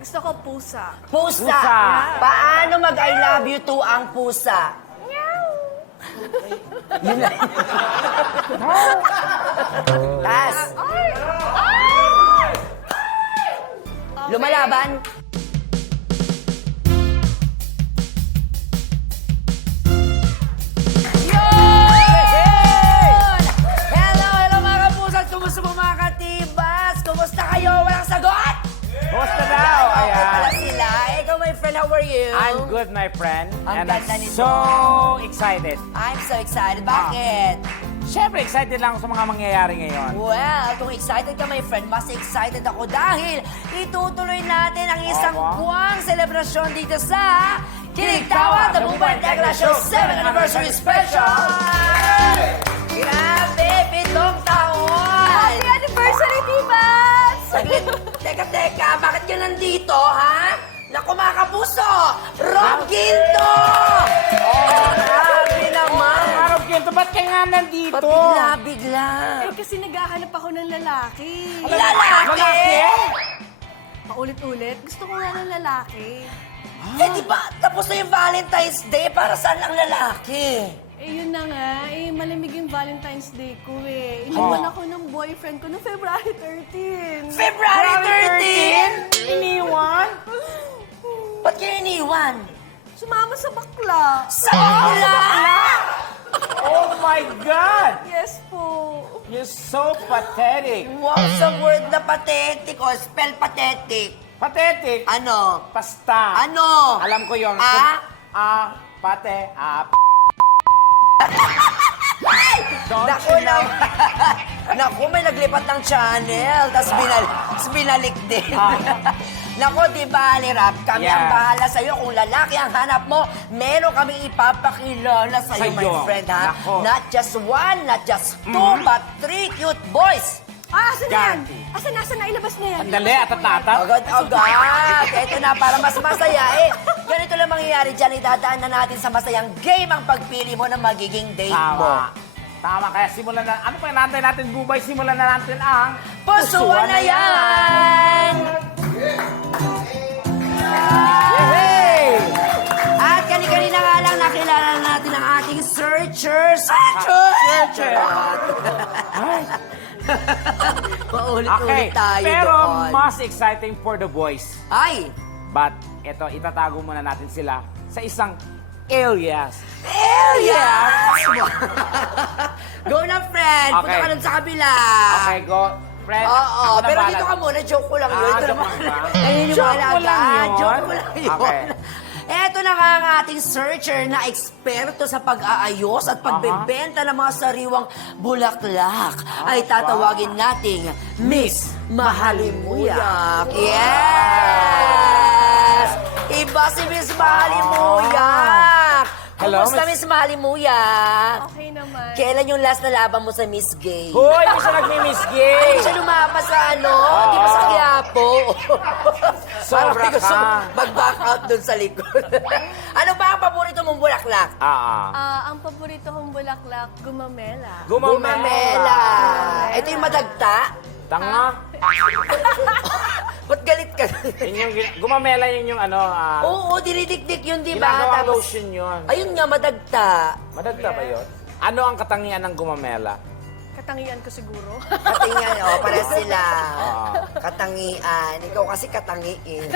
Gusto ko pusa. Pusa. Pusa. Paano mag-I love you to ang pusa? Yun na. Tas. Lumalaban. Yun! Hello mga kapusa! Kumusta po mga katibas? Kumusta kayo? Walang sagot? Basta daw! Ako pala Ayan. sila. Ikaw, my friend, how are you? I'm good, my friend. Ang And ganda I'm nito. so excited. I'm so excited. Bakit? Siyempre, excited lang ako sa mga mangyayari ngayon. Well, kung excited ka, my friend, mas excited ako dahil itutuloy natin ang isang Opo. buwang selebrasyon dito sa Kiligtawan, The Mumbai Integra Show 7th Anniversary Special! Grabe, 7 taon! Happy anniversary, Tibas! Saglit, teka, bakit ka nandito, ha? Naku, mga kapuso! Rob Ginto! Oh, grabe naman! Araw Kinto, ba't ka nga nandito? Pabigla-bigla! Eh, kasi naghahanap ako ng lalaki. Lalaki! Paulit-ulit. Gusto ko nga ng lalaki. Eh, di ba, tapos na yung Valentine's Day, para saan ang lalaki? Eh, yun na nga. Eh, malamig yung Valentine's Day ko eh. Iniwan ako ng boyfriend ko noong February 13. February 13? Iniwan? Ba't kayo iniwan? Sumama sa bakla. Sa bakla! Oh my God! Yes po. You're so pathetic. Wow, sa word na pathetic o spell pathetic. Pathetic? Ano? Pasta. Ano? Alam ko yun. Pate, Don't Naku, you know? Naku, may naglipat ng channel, tapos binalik din. Naku, di ba, Rap, kami Yeah. ang bahala sa'yo. Kung lalaki ang hanap mo, meron kaming ipapakilala sa'yo, my Sa'yo. friend, ha? Nako. Not just one, not just two, but 3 cute boys. Ah, asan na yan? Guarantee. Asan na? Ilabas na yan. Andali, atatatap. Agad. Ito na, para mas masaya, ganito lang mangyayari dyan. Idadaan na natin sa masayang game ang pagpili mo ng magiging date mo. Tama, kaya simulan na. Ano pa yung natin natin, Bubay? Simulan na natin ang... Pusuan na yan! Yay! At kanina nga lang nakilala natin ang ating searcher. Searcher! Paulit-ulit tayo pero doon. mas exciting for the boys. Ay! But ito, itatago muna natin sila sa isang alias. Elias! Go na, friend! Punta Okay. ka nun sa kabila. Okay, go. Friend, Oo, ako na pero bahala. dito ka muna. Joke ko lang yun. Ito joke naman. mo ba? Naniniwala Joke mo ka. lang yun? Joke ko lang yun. Okay. Eto na nga ang ating searcher na eksperto sa pag-aayos at pagbebenta ng mga sariwang bulaklak. Ay tatawagin nating Miss Mahalimuyak. Yes! Iba si Miss Mahalimuyak. Hello, Kumusta, Miss Mahalimuyak? Okay naman. Kailan yung last na laban mo sa Miss Gay? Hoy, hindi siya nagmi-miss Ay, gay. hindi siya lumapa sa ano? Di ba sa Quiapo? Sobra Parang gusto ka. mag-back out dun sa likod. Ano ba ang paborito mong bulaklak? Ang paborito kong bulaklak, gumamela. Gumamela. Ito yung madagta. Tanga. Ba't galit ka? Gumamela yun yung ano, Oo, dinidikdik yun, di ba? ginagawang Tapos, lotion yun. ayun nga, madagta. Madagta ba yun? Ano ang katangian ng gumamela? Katangian ko siguro. Katingan, pare sila. Katangian. Ikaw kasi katangiin.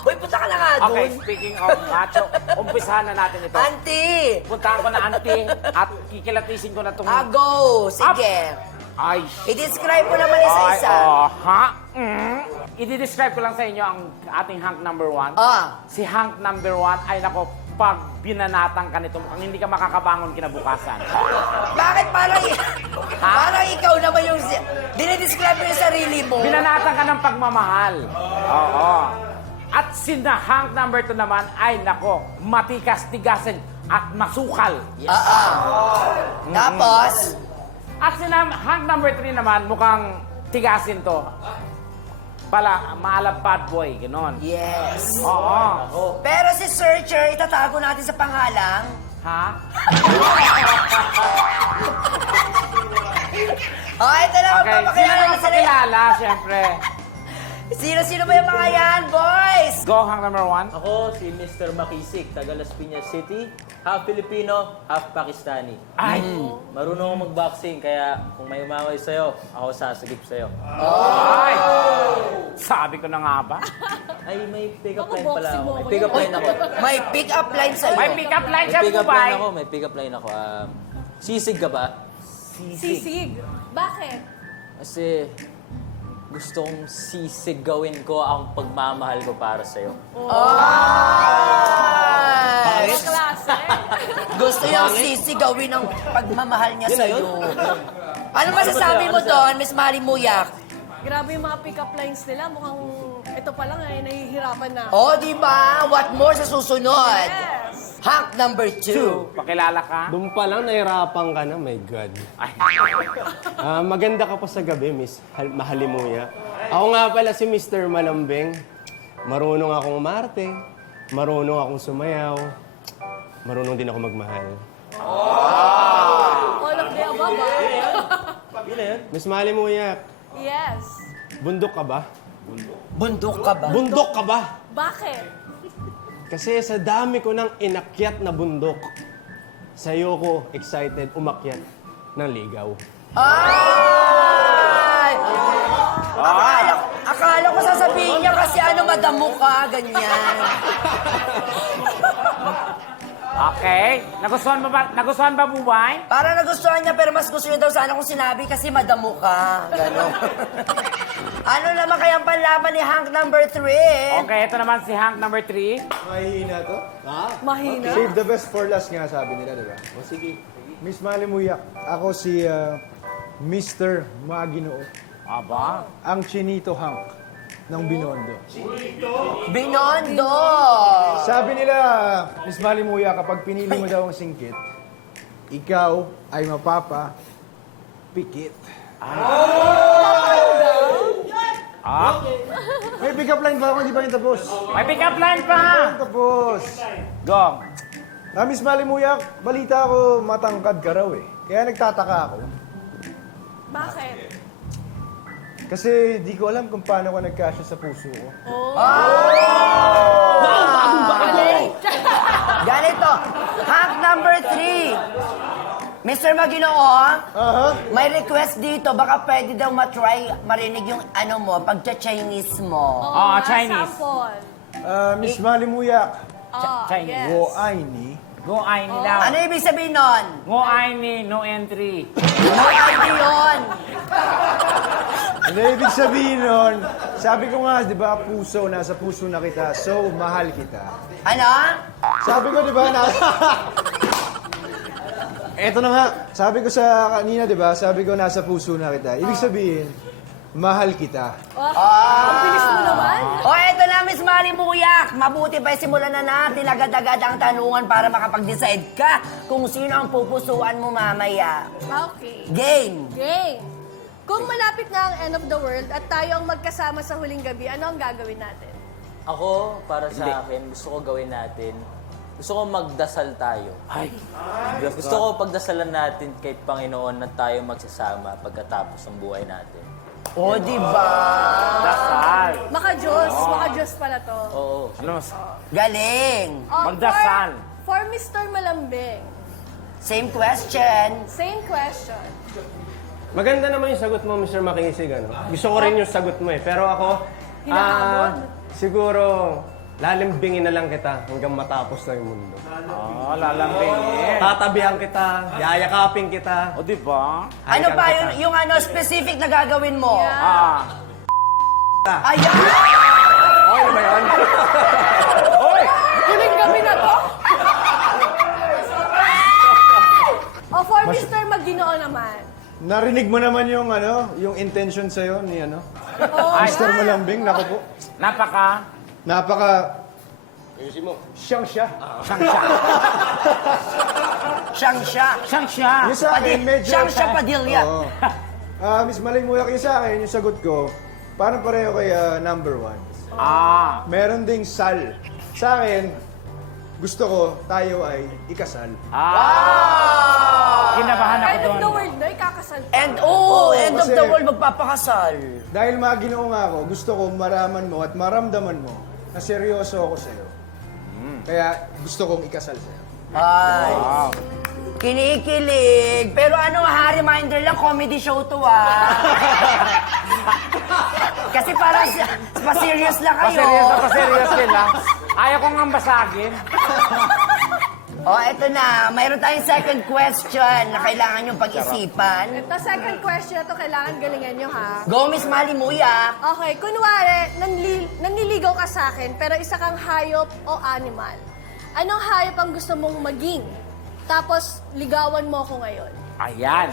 Uy, punta ka na nga Okay, dun. speaking of macho, umpisahan na natin ito. Auntie! Puntahan ko na auntie at kikilatisin ko na itong... Go! Sige. Ay, I-describe mo naman isa-isa. ha? I-describe ko lang sa inyo ang ating Hank number 1. Ah. Si Hank number 1 ay nako, pag binanatang ka nito, mukhang hindi ka makakabangon kinabukasan. Bakit parang, parang ikaw naman yung... Dinidescribe mo yung sarili mo. Binanatang ka ng pagmamahal. Oo. At si Hank number 2 naman ay nako, matikas-tigasin at masukal. Tapos, At si Hank number 3 naman, mukhang tigasin to. Pala, maalab bad boy, gano'n. yes. Oo. Pero si Searcher, itatago natin sa pangalang... Ha? Ito lang ang Okay, sino papakilala ang na sila. pakilala, siyempre? Sino ba yung mga yan, boys? Go, Hank number 1. Ako si Mr. Makisig, taga Las Piñas City. Half Filipino, half Pakistani. Ay! Marunong akong mag-boxing, kaya kung may umaway sa'yo, ako sasagip sa'yo. Ay! Sabi ko na nga ba? Ay, may pick-up Ako, line pala boxing ako. mo May ako pick-up yan. line ako. May pick-up line sa'yo. May pick-up line May ka, pick-up Bubay. line ako, may pick-up line ako. Sisig ka ba? Sisig. Bakit? Kasi gusto kong sisigawin ko ang pagmamahal ko para sa'yo. Ay! Klase. Gusto yung sisigawin ang pagmamahal niya sa'yo. Ano masasabi mo doon, Miss Mari Muyak? Grabe yung mga pick-up lines nila. Mukhang ito pa lang ay nahihirapan na. O, di ba? What more sa susunod? Yes. Hank number 2. Pakilala ka? Doon pa lang nahirapan ka na, my God. Ay. Maganda ka pa sa gabi, Miss Mahalimuya. Ako nga pala si Mr. Malambing. Marunong akong umarte, marunong akong sumayaw, marunong din ako magmahal. All of the above, Miss Mahalimuya, Yes. bundok ka ba? Bundok ka ba? Bundok ka ba? Bakit? Kasi sa dami ko ng inakyat na bundok, sa'yo ko excited umakyat ng ligaw. Ay! Akala ko sasabihin niya kasi madamo ka, ganyan. Okay. Nagustuhan ba, Bubay? Para nagustuhan niya pero mas gusto niya daw sana kung sinabi kasi madamo ka. Ganon. Ano naman kayang panlaban ni Hank number 3? Okay, ito naman si Hank number 3. Mahina to? Ha? Mahina? Save the best for last nga sabi nila, di ba? O sige. Miss Malimuyak, ako si Mr. Maginoo. Aba. Ang Chinito Hank ng Binondo. Binondo! Sabi nila, Miss Malimuyak, kapag pinili mo daw ang singkit, ikaw ay mapapa pikit. Ah, May pick-up line ba ako? Hindi pa yung tapos. may pick-up line pa! Tapos. Go. Miss Malimuyak, balita ko matangkad ka raw eh. Kaya nagtataka ako. Bakit? Kasi di ko alam kung paano ko nagkasya sa puso ko. Ganito, Hank number 3. Mr. Maginoo, Aha. may request dito. Baka pwede daw matry marinig yung pagcha-Chinese mo. Oo nga, Chinese. Sample. Miss Malimuyak, Chinese. wo ay ni. Go ay nila. Ano ibig sabihin nun? Go ay ni, no entry. No idea yun. Ano ibig sabihin nun? Sabi ko nga, di ba, puso, nasa puso na kita, so mahal kita. Ano? Sabi ko, di ba, Eto na nga, sabi ko sa kanina, di ba, sabi ko nasa puso na kita. Ibig sabihin, mahal kita. Ang bilis mo naman. O, eto na, Miss Mari Muyak. Mabuti pa simulan na natin agad-agad ang tanungan para makapag-decide ka kung sino ang pupusuan mo mamaya. Okay. Game! Game. Kung malapit na ang end of the world at tayo ang magkasama sa huling gabi, ano ang gagawin natin? Ako, para sa akin, gusto ko gawin natin, gusto ko magdasal tayo. Ay. Gusto ko pagdasalan natin kay Panginoon na tayo magsasama pagkatapos ng buhay natin. O, di ba? Dasal. Maka-Diyos pala to. Oo. Ano? Galing! Magdasal. For Mr. Malambing, Same question. same question. Maganda naman yung sagot mo, Mr. Makinisig. Ano? Gusto ko rin yung sagot mo eh. Pero ako, Hinahamon? siguro, lalimbingin na lang kita hanggang matapos na yung mundo. Oh, lalambingin. Tatabihan kita, yayakapin kita. O, di ba? Ano Halikan pa kita. yung specific na gagawin mo? Ah. Ayan! Okay na ba yun? Hoy! Huling gabi na to? O for Mr. Maginoo naman. Narinig mo naman yung, yung intention sa'yo ni, Oh, Mr. Malambing, naku po. Napaka... Siyang siya. Siyang siya. Siyang siya. Yung sa akin, medyo... Siyang siya Padilla. Oo. Miss Malimuyak, yung sa akin, yung sagot ko, parang pareho kay number 1. Ah. Meron ding sal. Sa akin, gusto ko tayo ay ikasal. Ah. Kinabahan ako End of doon. the world na, magpapakasal ka. End of kasi- the world, magpapakasal. Dahil maginoo nga ako, gusto ko maraman mo at maramdaman mo na seryoso ako sa'yo. Kaya gusto kong ikasal sa'yo. Ay. Kinikilig. Pero ano ha, reminder lang, comedy show to Kasi para pa-serious lang kayo. Pa-serious sila. Ayaw ko nga basagin. Eto na. Mayroon tayong second question na kailangan yung pag-isipan. Ito, second question to kailangan galingan nyo, ha? Go, Miss Malimuya. Okay, kunwari, nanliligaw ka sa akin, pero isa kang hayop o animal. Anong hayop ang gusto mong maging? Tapos, ligawan mo ako ngayon. Ayan.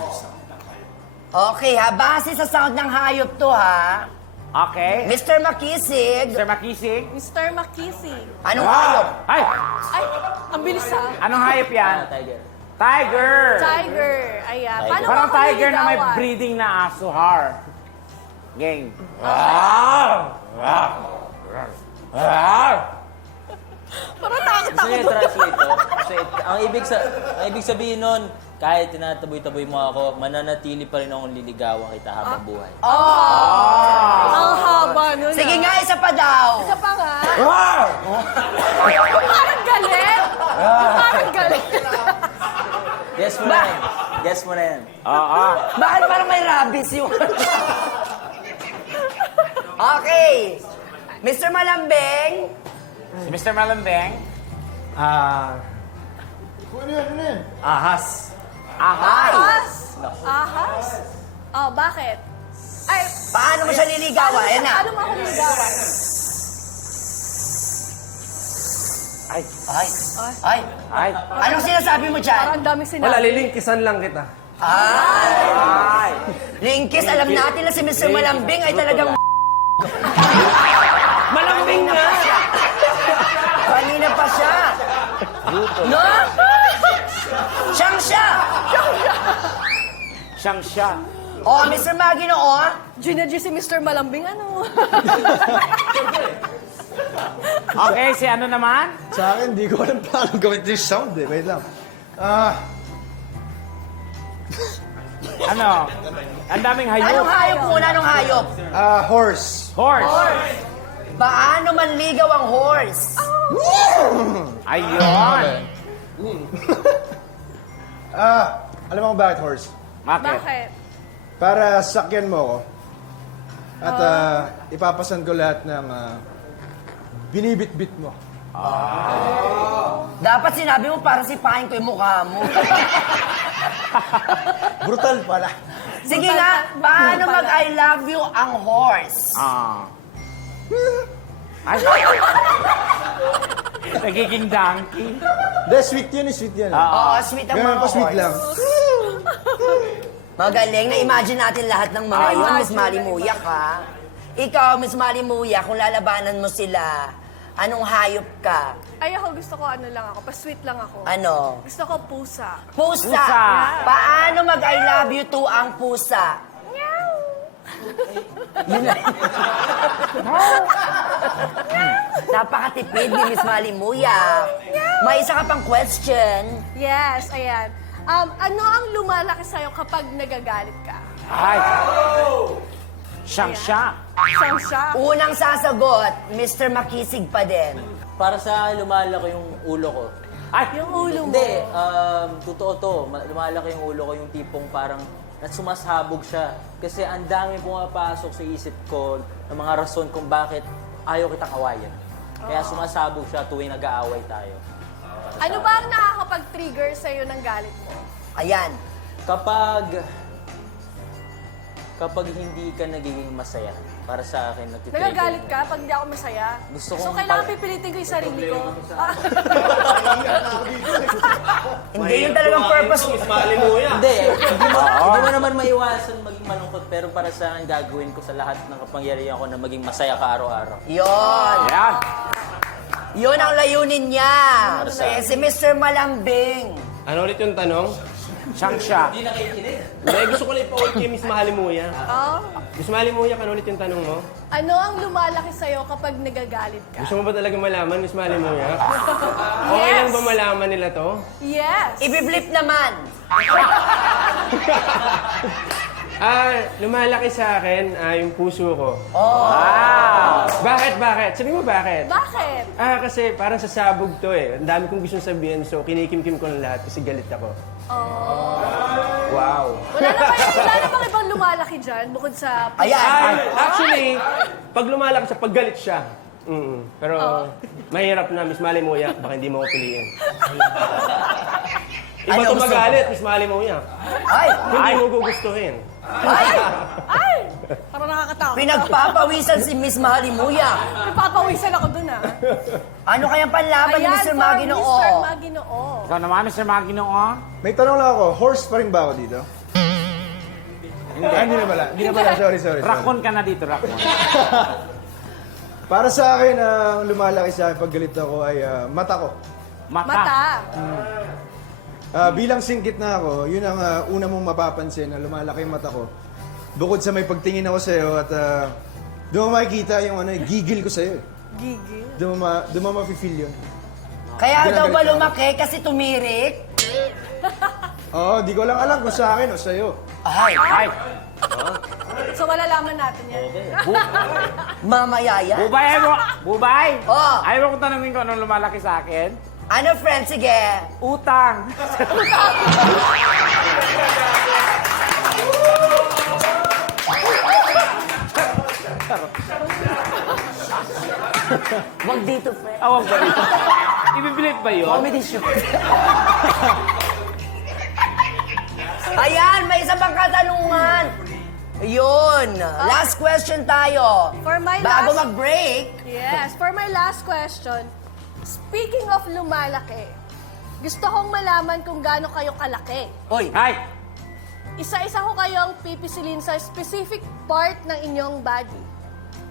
Okay ha, base sa sound ng hayop to ha. Okay. Mr. Makisig, Sir Makisig. Mr. Makisi. anong hayop? Ay! Ay, ang bilis, ha? Anong hayop yan? Tiger. Tiger! Tiger. Ayan. Paano mo Parang ako tiger na may nililigawan? breeding na aso, har. Gang. Parang takot Gusto ako niyo doon. i-translate to? Kasi ang ibig sabihin nun, kahit tinataboy-taboy mo ako, mananatili pa rin akong liligawan kita habang buhay. Ang haba nun, Sige ah. nga, isa pa daw. Isa pa nga. Parang galit. Parang galit. Guess mo na yan. Guess mo na yan. Oo. Bakit parang may rabies yung... Okay. Mr. Malambeng, Si Mr. Malambeng. Ano yan? Ahas. Ahas. Ahas? Oh, bakit? Ay, paano mo siya liligawan? Ayan na. paano mo ako niligawan? Ay. Ay. Ay. Ay. Anong sinasabi mo dyan? Parang daming sinabi. Wala, lilingkisan lang kita. Ay. Ay. Linkis, alam natin na si Mr. Malambing ay talagang... Malambing na! Kanina pa siya. No? Siyang siya. Siyang siya. Mr. Magino, Ginadji si Mr. Malambing, ano? Okay, si ano naman? Sa akin, di ko alam paano gawin this sound eh. Wait lang. Ano? Ang daming hayop. Anong hayop muna? Anong hayop? Horse. Horse. Paano manligaw ang horse? Ayun. Alam mo kung bakit horse? Bakit? Bakit? Para sakyan mo ako. At ipapasan ko lahat ng binibit-bit mo. Dapat sinabi mo para sipahin ko yung mukha mo. Brutal pala. Sige nga, paano mag-I love you ang horse? Ay. Nagiging donkey. De, sweet yun. Oo, sweet ang Ganun mga pa sweet horse. lang. Magaling. Na-imagine natin lahat ng mga yun, Miss imagine. Malimuyak, ha? Ikaw, Miss Malimuyak, kung lalabanan mo sila, anong hayop ka? Ay, ako gusto ko ano lang ako, pa-sweet lang ako. Ano? Gusto ko pusa. Pusa. Pusa. Paano mag-I love you to ang pusa? Yun na. Napakatipid ni Miss Malimuyak. May isa ka pang question. Yes, ayan. Ano ang lumalaki sa'yo kapag nagagalit ka? Ay. Siyang siya. Siyang siya. Unang sasagot, Mr. Makisig pa din. Para sa akin, lumalaki yung ulo ko. Ay. Yung ulo mo. Hindi, totoo to. Lumalaki yung ulo ko, yung tipong parang sumasabog siya. Kasi ang dami pumapasok sa isip ko ng mga rason kung bakit ayaw kitang awayan. Kaya sumasabog siya tuwing nag-aaway tayo. Ano ba ang nakakapag-trigger sa'yo ng galit mo? Ayan. Kapag hindi ka nagiging masaya, para sa akin, nagtitrigger Nagagalit mo. ka pag hindi ako masaya? Gusto So, kong kailangan pipilitin ko yung sarili ko. Hindi yun talagang purpose. Hindi mo naman maiwasan maging malungkot, pero para sa akin, gagawin ko sa lahat ng kapangyarihan ko na maging masaya ka araw-araw. Yon. Yan. Yun ang layunin niya. Para sa- Si Mr. Malambing. Ano ulit yung tanong? Siyang siya. Hindi, gusto ko lang ipaulit kay Miss Mahalimuya. Oh. Miss Mahalimuya, kan ulit yung tanong mo? Ano ang lumalaki sa'yo kapag nagagalit ka? Gusto mo ba talaga malaman, Miss Mahalimuya? Okay lang ba malaman nila to? Yes! Ibi-flip naman. Lumalaki sa akin yung puso ko. Wow! Bakit? Sabi mo bakit? Bakit? Kasi parang sasabog to eh. Ang dami kong gustong sabihin, so kinikimkim ko ng lahat kasi galit ako. Wow. Wala na bang ibang lumalaki dyan bukod sa... Ayan. Actually, pag lumalaki siya, pag galit siya. Pero mahirap na, Miss Mahalimuya, baka hindi mo ko piliin. Iba Ano to gusto magalit, Miss Mahalimuya. Ay, Hindi mo gugustuhin. Ay! Parang nakakatakot. pinagpapawisan si Miss Mahalimuya. Napapawisan ako dun ah. Ano kayang panlaban ni Mr. for Maginoo? Mr. Maginoo. Ikaw naman, Mr. Maginoo. May tanong lang ako, horse pa rin ba ako dito? Hindi na pala. Hindi na pala. Sorry. Rakon ka na dito, rakon. Para sa akin, ang lumalaki sa akin pag galit ako ay mata ko. Mata. Bilang singkit na ako, yun ang una mong mapapansin na lumalaki yung mata ko. Bukod sa may pagtingin ako sa'yo at doon mo makikita yung gigil ko sa'yo. Gigil. Doon mo mafe-feel yun. Kaya Ganun daw ba galit ka. lumaki kasi tumirik? Oo, di ko lang alam kung sa akin o sa'yo. Ay, Ay! So malalaman natin yan. mamaya yan. Bubay, ayaw mo! Bubay! Oh. Ayaw mo kung tanongin ko anong lumalaki sa akin? Ano, friend? Sige. Utang! Wag dito, friend. Awag ba dito? Ibibilip ba yun? Comedy show. Ayan, may isa pang katanungan. Yun. Last question tayo. For my Bago last- mag-break, Yes, for my last question, speaking of lumalaki, gusto kong malaman kung gaano kayo kalaki. Oy, Ay! Isa-isa ko kayong pipisilin sa specific part ng inyong body.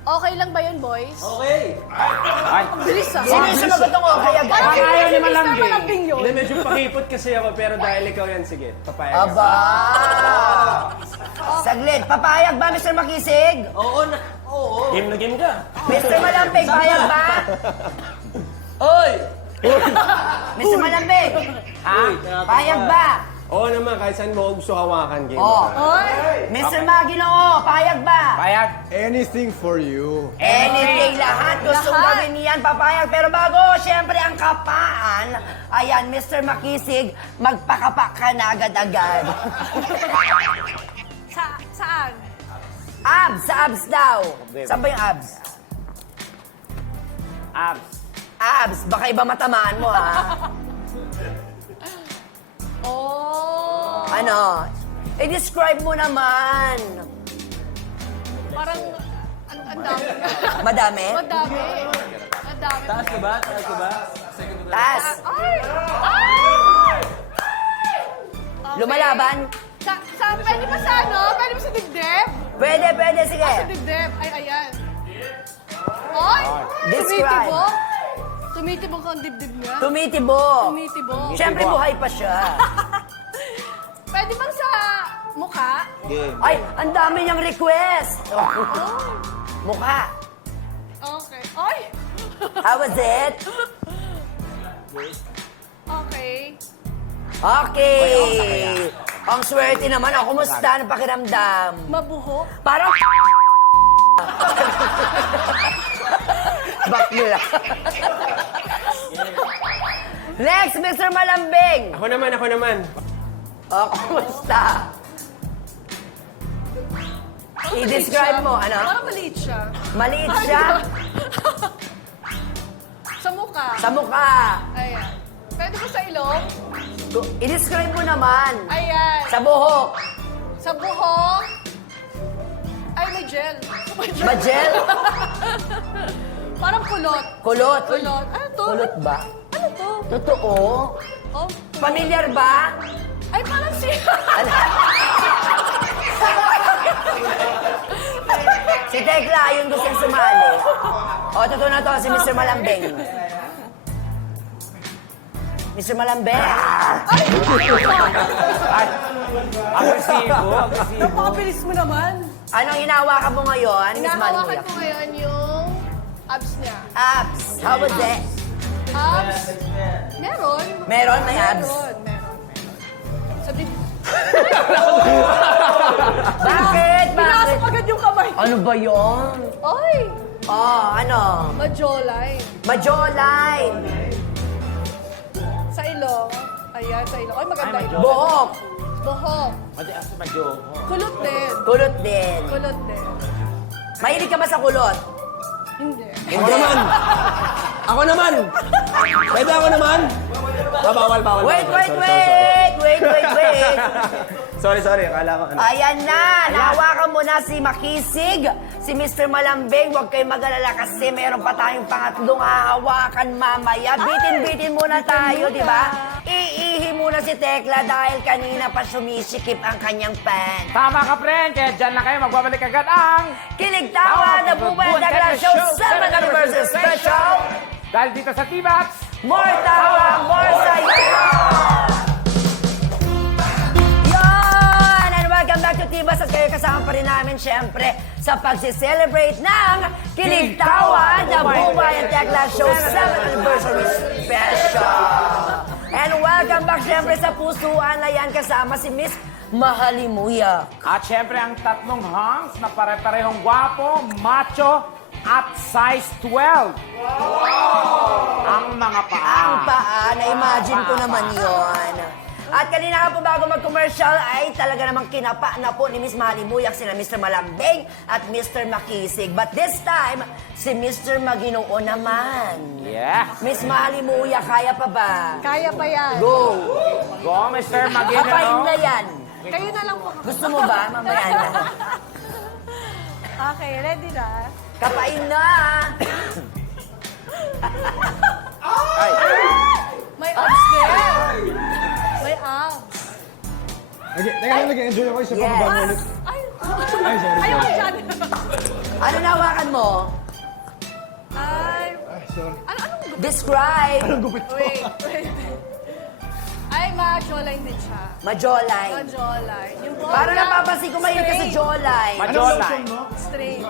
Okay lang ba yun, boys? Okay. Ay! Ang bilis ah. sino yung sumagot ng okay agad? Parang Ayaw ni si Mr. Malambing. Malambing yun. Hindi, medyo pakipot kasi ako, pero dahil ikaw yan, sige, papayag ako. Aba! Saglit, papayag ba, Mr. Makisig? Oo. Game na game ka. Mr. Malambing, payag ba? Oy! Mr. Malambing, payag ba? Oo naman, kahit saan mo gusto hawakan, game Oh. ka. Oy! Mr. Maginoo, payag ba? Payag! Anything for you. Anything, lahat gustong Lahat. gawin niyan, papayag. Pero bago, syempre, ang kapaan, ayan, Mr. Makisig, magpakapak ka na agad-agad. Saan? Abs, sa abs daw. Saan ba yung abs? Abs! Abs, baka iba matamaan mo, ha? Oh! Ano? I-describe mo naman. Parang, ang dami. Madami? Madami. Madami. Taas ka ba? Taas ka ba? Tas, Ay! Ay! Okay. lumalaban? Pwede ba sa ano? Pwede ba sa dibdib? Pwede, sige. Sa dibdib. Ay, ayan. Ay! Describe. Tumitibok. Tumitibok ang dibdib niya. Tumitibok. Tumitibok. Siyempre, buhay pa siya. Pwede bang sa mukha? Ay, ang dami niyang request. Mukha. Okay. Ay! How was it? Okay. Okay. Ang swerte naman. O, kumusta? Ang pakiramdam? Mabuho. Parang... Bakla. Next, Mr. Malambing. Ako naman. O, kumusta? I-describe mo, ano? Parang maliit siya. Maliit siya Sa mukha. sa mukha. Ayan. Pwede ba sa ilong? I-describe mo naman. Ayan. Sa buhok. Sa buhok. Ay, may gel. May gel. Magel. Parang kulot. Kulot. Kulot. Ano to? Kulot ba? Ano to? Totoo? Oh, Familiar ba? ay, parang si... Ano? Si Tekla, yun gusto yung sumali. O, totoo na to, si Mr. Malambing. Mr. Malambeng. Ay! Ay, agresibo, agresibo. Napakabilis mo naman. Anong hinahawakan mo ngayon, Miss Hinahawakan Malimuyak? ko ngayon yung abs niya. Abs. How about that? Abs? Meron. Meron? May abs? Meron. Sabi, Bakit? Bakit? pinasok agad yung kamay. Ano ba yun? Oy! Oh, ano? Majolay. Majoline. Sa ilong. Ayan, sa ilong. Ay, maganda Ay, yun. Buhok. Buhok. Medyo. Kulot din. Kulot din. Kulot din. Mahilig ka ba sa kulot? Hindi. Ako naman! Ako naman! Pwede ako naman? Bawal. Wait. Sorry. Akala ko ano. Ayan na. Nahawakan mo na si Makisig, si Mr. Malambeng. Huwag kayong mag-alala kasi meron pa tayong pangatlong hahawakan mamaya. Bitin muna tayo, di ba? Iihi muna si Tekla dahil kanina pa sumisikip ang kanyang pan. Tama ka, friend. Kaya dyan na kayo. Magbabalik agad ang... Kilig tawa na Bubay Tekla Show 7th Anniversary Special. Dahil dito sa T-Box, More tawa, more saya! Yan! And welcome back to Tibas at kayo kasama pa rin namin syempre sa pagsi-celebrate ng Kilig Tawa na Bubay at Tekla Show 7th Anniversary Special! And welcome back syempre sa pusuan na yan kasama si Miss Mahalimuyak. at syempre ang tatlong hunks na pare-parehong gwapo, macho, at size 12. Ang mga paa. Ang paa, na-imagine ko naman yon. At kanina nga po bago mag-commercial ay talaga namang kinapa na po ni Miss Mahalimuyak sina Mr. Malambeng at Mr. Makisig. But this time, si Mr. Maginoo naman. Yeah. Miss Mahalimuyak, kaya pa ba? Kaya pa yan. Go! Go, Mr. Magino. Kapain na yan. Kayo na lang po. Gusto mo ba? Mamaya na. Okay, ready na? Kapain na! May abs there. May abs. Okay, teka lang, nag-enjoy ako. Isa pa Yes. ba ulit? Ay, sorry. Ayoko dyan. Ano nawakan mo? Ay, Ay, sorry. anong Describe. wait. Ay, ma-jawline din siya. Majolay. Ma-jawline. Yung ball Parang niya, napapansin ko mahilig ka sa straight. jolay. Majolay. Straight.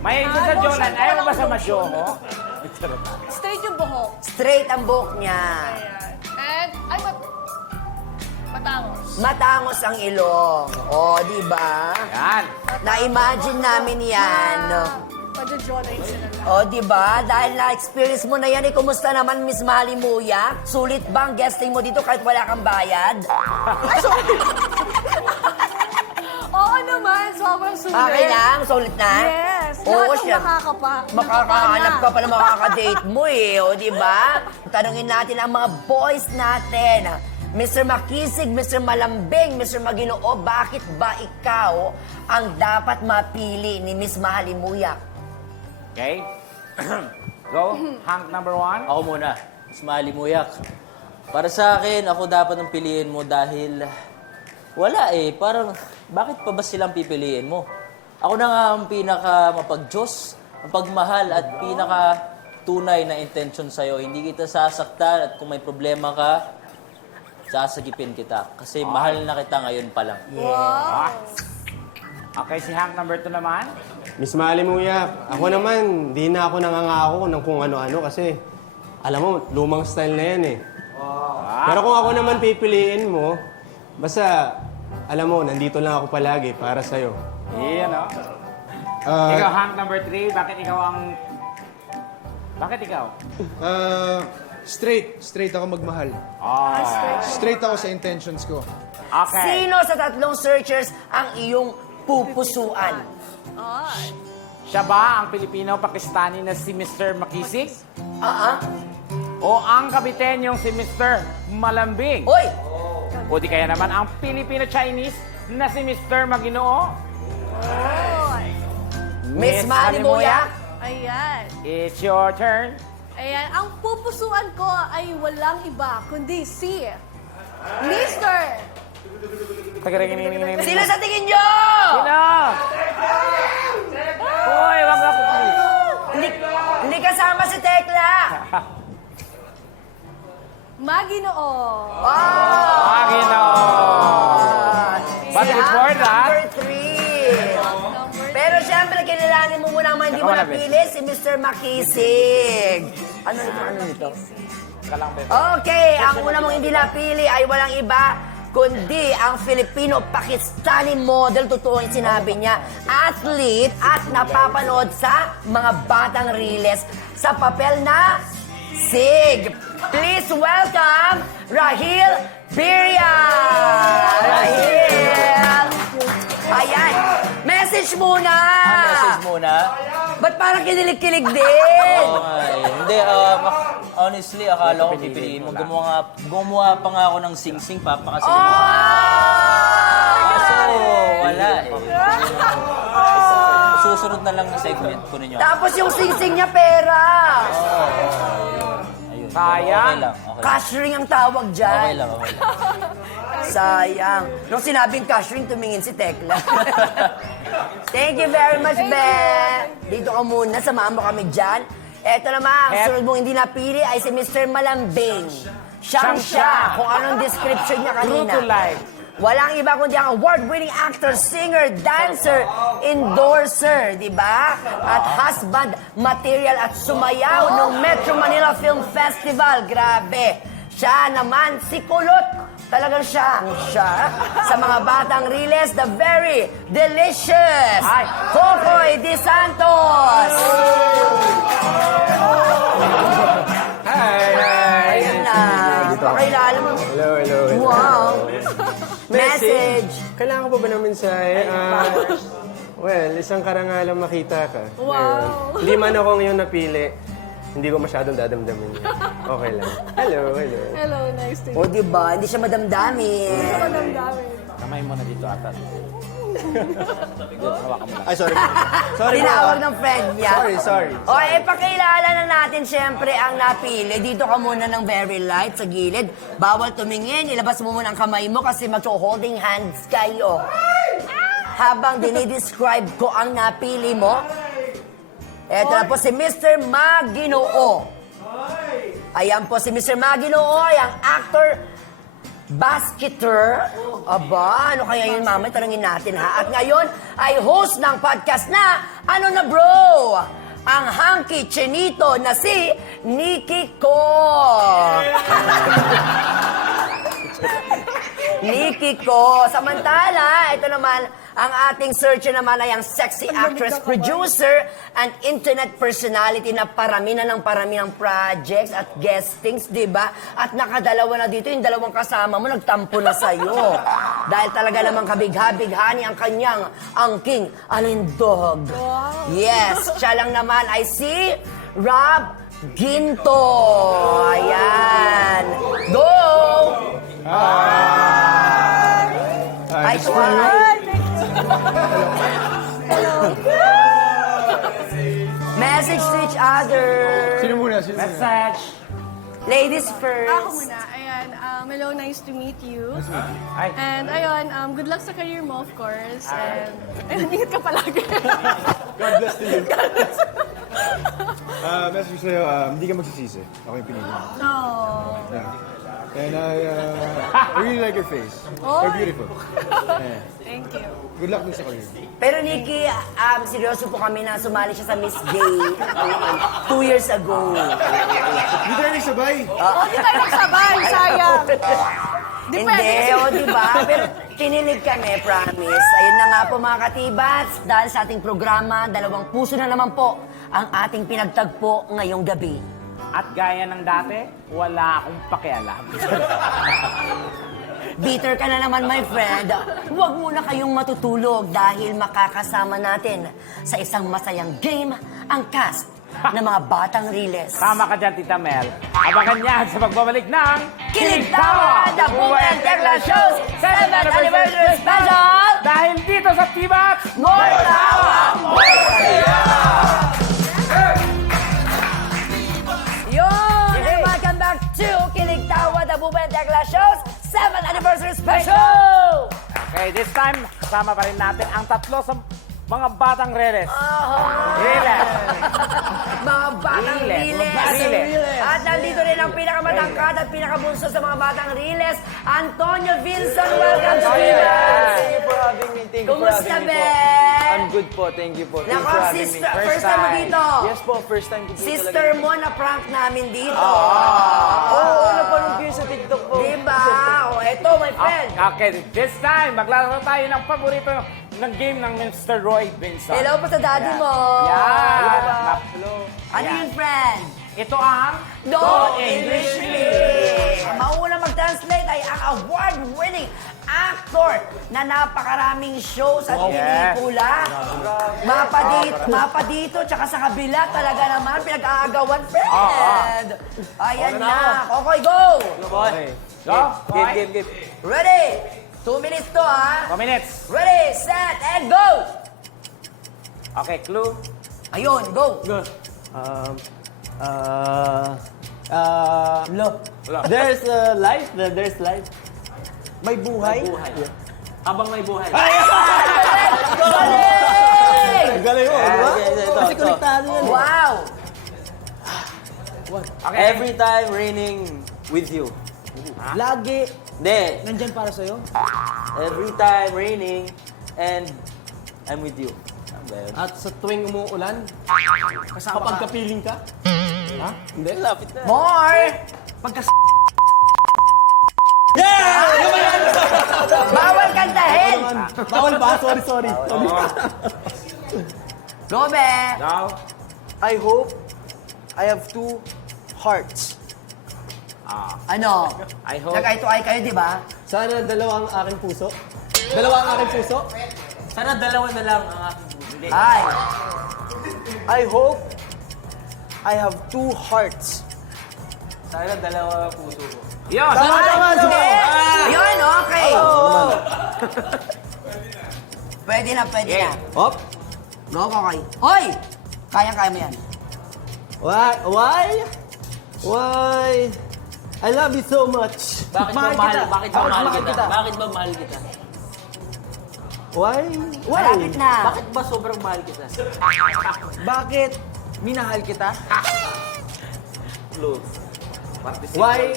May isa sa Jolan. Ayaw mo ba sa majoho? Straight yung buhok. Straight ang buhok niya. Ayan. And, ay, matangos. Matangos ang ilong. O, di ba? Yan. Na-imagine namin yan. Ma-jawline sila lang. O, di ba? Dahil na-experience mo na yan, eh, kumusta naman, Miss Mahalimuyak? Sulit ba ang guesting mo dito kahit wala kang bayad? Oo naman, sobrang sulit. Okay lang? Sulit na? Yes. Oo, Lahat ng siya. nakakapa Makakahanap ka na. pa ng makakadate mo eh, o di ba? Tanungin natin ang mga boys natin. Mr. Makisig, Mr. Malambeng, Mr. Maginoo, bakit ba ikaw ang dapat mapili ni Miss Mahalimuyak? Okay. Go. Hunk number 1. Ako muna, Mas Mahalimuyak. Para sa akin, ako dapat ang piliin mo dahil wala eh. Parang, bakit pa ba silang pipiliin mo? Ako na nga ang pinaka mapag-Diyos, ang pagmahal at pinaka tunay na intention sa'yo. Hindi kita sasaktan at kung may problema ka, sasagipin kita. Kasi mahal na kita ngayon pa lang. Ah. Okay, si Hunk number 2 naman. Miss Mahalimuyak, ako naman, di na ako nangangako ng kung ano-ano kasi alam mo, lumang style na yan eh. Pero kung ako naman pipiliin mo, basta, alam mo, nandito lang ako palagi para sa'yo. Iyan, no? Ah, Ikaw, Hunk number 3. Bakit ikaw ang... Bakit ikaw? straight ako magmahal. Oh. Straight ako sa intentions ko. Okay. Sino sa tatlong searchers ang iyong pupusuan? Ay. Siya ba ang Pilipino-Pakistani na si Mr. Makisig? O ang Kabitenyong si Mr. Malambing? Hoy! O di kaya naman ang Filipino-Chinese na si Mr. Maginoo? Miss Mahalimuyak? Ayan. It's your turn. Ayan. Ang pupusuan ko ay walang iba, kundi si Mr. Sino sa tingin nyo? Sino? Hoy, wag ako please. Ah! Oh. Hindi kasama si Tekla. Maginoo. But Si before Hank, that, number 3. Pero syempre, kilalanin mo muna ang hindi mo Ako na, napili, si Mr. Makisig. Ano nito? kalang bebe. Okay, ang una mong hindi napili ay walang iba, kundi ang Filipino-Pakistani model, totoo yung sinabi niya, athlete at napapanood sa mga batang riles sa papel na Sig. Please welcome Rahil Birya! Rahil! Ayan, message muna! Message muna. Ba't parang kinilig-kilig din? Ay, hindi, honestly, akala ko pipiliin mo. Gumawa pa nga ako ng sing-sing, papakasin mo. Kaso, wala eh. Susunod na lang na segment ko ninyo. Tapos yung sing-sing niya pera. Ayun. Sayang. Okay lang, okay lang. Cash ring ang tawag dyan. Okay lang, okay lang. Sayang. Nung sinabing cash ring, tumingin si Tekla. Thank you very much, Be. Dito ka muna, samahan mo kami dyan. Eto naman, ang sunod mong hindi napili ay si Mr. Malambing. Siyang siya, kung anong description niya kanina. True to life. Walang iba kundi ang award-winning actor, singer, dancer, endorser, di ba? At husband, material at sumayaw ng Metro Manila Film Festival. Grabe. Siya naman, si Kulot. Talagang siya sa mga batang riles, the very delicious Ay. Kokoy De Santos. Hi! Ayun na. Pakilala mo. Hello, hello, hello. Wow. Message. Kailangan ko ba ba ng mensahe? Well, isang karangalang makita ka. Wow. Hindi man ako ngayon napili. Hindi ko masyadong dadamdamin yun. Okay lang. Hello, hello. Hello, nice to meet O, diba? Hindi siya madamdamin. you. Madamdamin. Kamay mo na dito atas. Hawakan mo lang. Ay, sorry. Sorry po. Tinawag ng friend niya. Sorry. O, pakilala na natin siyempre ang napili. Dito ka muna ng very light sa gilid. Bawal tumingin. Ilabas mo muna ang kamay mo kasi mag-holding hands kayo. Habang dinidescribe ko ang napili mo, eto na po si Mr. Maginoo. Ayan po si Mr. Maginoo ay ang actor, basketer. Aba, ano kaya yun, mama? Tanungin natin, ha? At ngayon ay host ng podcast na Ano Na Bro? Ang hunky chinito na si Nikki Ko. Nikki Ko. Samantala, ito naman, ang ating searcher naman ay ang sexy actress, producer, and internet personality na parami ng projects at guestings, di ba? At nakadalawa na dito, yung dalawang kasama mo, nagtampo na sa'yo. Dahil talaga namang kabigha-bighani ang kanyang angking alindog. Yes, siya lang naman ay si Rob Ginto. Ayan. Go! Ay, Message to each other. Sino muna? Message. Ladies first. Ako muna. Ayan, hello, nice to meet you. Ay. And ayun, good luck sa career mo, of course. And ingat ka palagi. God bless to you. Message sa'yo, hindi ka magsisisi. Ako yung pinili mo. No. Yeah. And I really like your face. Oh. You're beautiful. Yeah. Thank you. Good luck din sa career. Pero Nikki, seryoso po kami na sumali siya sa Miss Gay 2 years ago. Hindi tayo nagsabay. Oh, di tayo nagsabay, sayang. Hindi, di ba? Pero kinilig kami, promise. Ayun na nga po mga katibats, dahil sa ating programa, 2 puso na naman po ang ating pinagtagpo ngayong gabi. At gaya ng dati, wala akong pakialam. Bitter ka na naman, my friend. Huwag muna kayong matutulog dahil makakasama natin sa isang masayang game ang cast ng mga batang riles. Tama ka dyan, Tita Mel. Abangan niyan sa pagbabalik ng Kilig Tawa, The Buwan and Tekla Show's 7th Anniversary Special! Dahil dito sa Tibats, More Tawa, More Saya! Yun! And welcome back to Kilig Tawa, The Buwan and Tekla Show's 7th Anniversary Special! Okay, this time, kasama pa rin natin ang tatlo sa mga batang reles. Riles. Mga batang Riles. riles. Riles. At nandito rin ang pinakamatangkad at pinakabunso sa mga batang Riles, Antonio Vincent. Welcome to Viva! Thank you for having me. Thank you for Kumusta, having me po. Ben? I'm good po. Thank you po. Thank you Nako, for having me. sister, first time mo dito. Yes po, first time ko dito Sister talaga. mo na prank namin dito. Oo, napanood ko yun sa TikTok po. Diba? O, eto, my friend. Okay, this time, maglalaro tayo ng paborito ng game ng Mr. Roy Vincent. Hello pa sa daddy mo. Yan. Ano yun, friend? Ito ang Do English Me! Mauna mag-translate ay ang award-winning actor na napakaraming shows at pinikula. Mapa dito, tsaka sa kabila talaga naman, pinag-aagawan, friend. Ayan na. Okay, go! Go, Roy. Game. Ready? 2 minutes to, ha? 2 minutes. Ready, set, and go! Okay, clue. Ayun, go! There's life, there's life. May buhay? Habang may buhay. Galing! Galing mo, di ba? Kasi konektado yan. Wow! Okay. Every time raining with you. Lagi. Hindi. Nandyan para sa'yo? Every time raining and I'm with you. Ano ba yun? At sa tuwing umuulan, kapag kapiling ka, Hindi, lapit na. More! Bawal kantahin! bawal ba? Sorry. Go, be! Go. I hope I have 2 hearts. Ano? I hope. Tsaka ito ay kayo, di ba? Sana dalawa ang aking puso. Dalawa ang aking puso. Sana dalawa na lang ang aking buhay. Hindi. Ay! I hope I have 2 hearts. Sana dalawa ang puso ko. Yun. Sige! Yun, okay! Pwede na. Hop. Go, Kokoy. Hoy! Kaya mo yan. Why? I love you so much. Bakit ba mahal kita? Why? Malapit na. Bakit ba sobrang mahal kita? Bakit minahal kita? Why?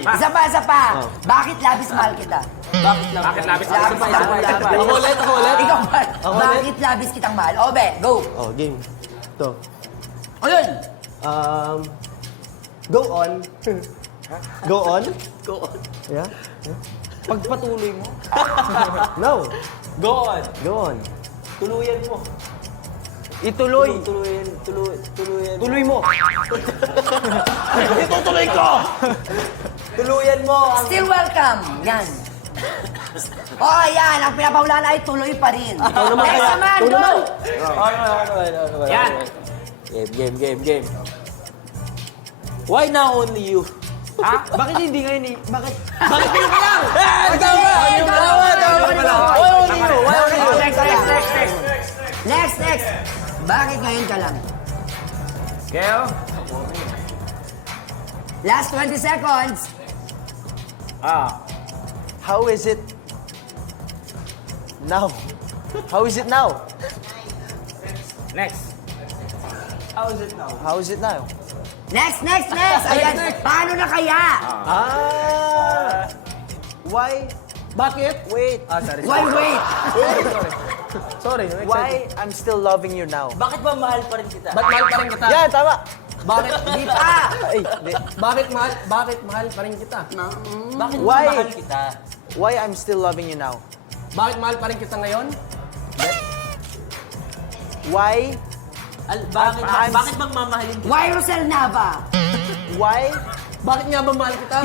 Isa pa. Bakit labis mahal kita? Bakit labis? Labis mahal kita. Ako ulit. Ikaw ba? Ako Bakit labis kitang mahal? O, be, go! Oh, game. Ito. O, yun! Go on. Go on? Go on. Yeah? Pagpatuloy mo. No. Go on. Go on. Tuluyan mo. Ituloy. Tuluyan mo. Tuluyan mo ang... Still welcome. Yan. Oh, yan. Ang pinapahulaan ay tuloy pa rin. Next naman, go! Ano. Yan. Game. Why now only you? Ha? Bakit hindi ngayon eh? Bakit? Next. Bakit ngayon ka lang? Gail. Last 20 seconds. How is it now? How is it now? Next. How is it now? Next. Ayan. Paano na kaya? Why? Bakit? Wait. Why wait? Sorry. Why I'm still loving you now? Bakit ba mahal pa rin kita? Ba't mahal pa rin kita? Yan, tama. Bakit? Di pa. Ay, hindi. Bakit mahal pa rin kita? Bakit Why? mahal kita? Why I'm still loving you now? Bakit mahal pa rin kita ngayon? Why? Bakit bang mamahalin kita? Why Rosel Nava? Why? Bakit nga ba mahal kita?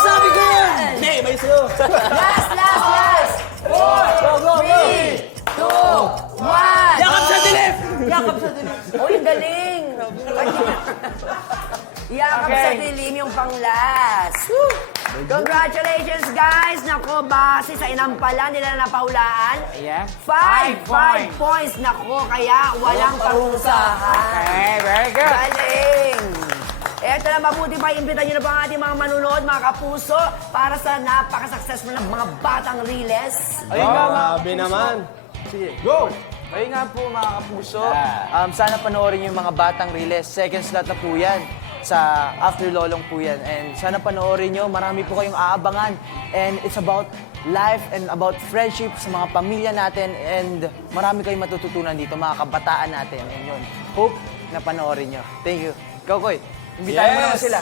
Sabi ko yan! Hindi, may sa'yo. Last. 4, 3, 2, 1. Yakap sa dilim! Uy, galing. Yakap sa dilim yung pang-last. Congratulations, guys. Nako, base sa inampalan nila na napahulaan. Yeah. 5 points. points. Nako, kaya walang parusahan. Okay, very good. Galing! Eto na, mabuti pa, imbitan nyo na po ang ating mga manunood, mga kapuso, para sa napaka-successful ng mga batang Riles. Ayun nga, mga Grabe naman. Sige. Go! Ayun nga po mga kapuso. Sana panoorin yung mga batang Riles. Second slot na po yan. sa After Lolong po yan. And sana panoorin nyo, marami po kayong aabangan. And it's about life and about friendship sa mga pamilya natin. And marami kayong matututunan dito, mga kabataan natin. And yun, hope na panoorin nyo. Thank you. Kokoy, imbitahan mo naman sila.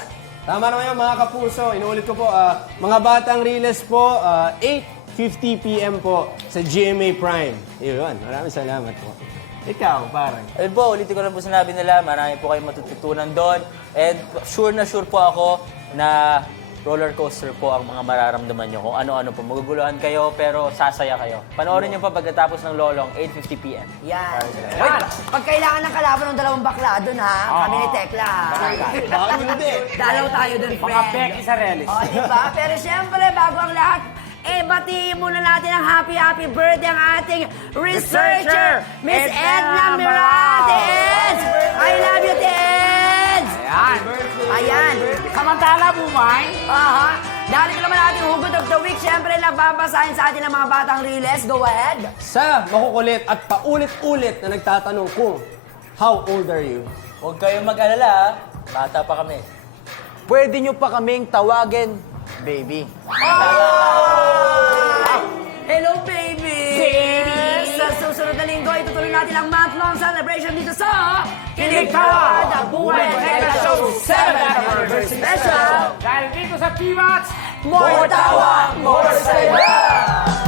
Tama naman yan mga kapuso. Inuulit ko po, mga batang Riles po, 8:50 p.m. po sa GMA Prime. Yun, maraming salamat po. Ikaw, parang. Ayun po, ulitin ko lang po sinabi nila, marami po kayong matututunan doon. And sure na sure po ako na roller coaster po ang mga mararamdaman nyo. Kung ano-ano po, maguguluhan kayo pero sasaya kayo. Panoorin nyo pa pagkatapos ng Lolong, 8:50 p.m. Yan. Wait, pag kailangan ng kalaban ng dalawang bakla doon ha, kami ni Tekla ha. Baka hindi. Dalaw tayo doon, Mga friend. Becky Sarelis. O, diba? Pero siyempre, bago ang lahat, batiin muna natin ang happy birthday ang ating researcher, Miss Edna Mirades! I love you, Teds! Ayan. Ayan. Samantala, Bumay. Aha. Dahil ko naman ating hugot of the week, siyempre nababasahin sa atin ng mga batang Riles. Go ahead. Sa makukulit at paulit-ulit na nagtatanong kung, how old are you? Huwag kayong mag-alala, ha? Bata pa kami. Pwede nyo pa kaming tawagin, baby. Hello, baby! Sa susunod na linggo, itutuloy natin ang month-long celebration dito sa Kilig Tawa, The Buhay Tekla Show 7th Anniversary Special! Dahil dito sa P-Max, More tawa, more saya!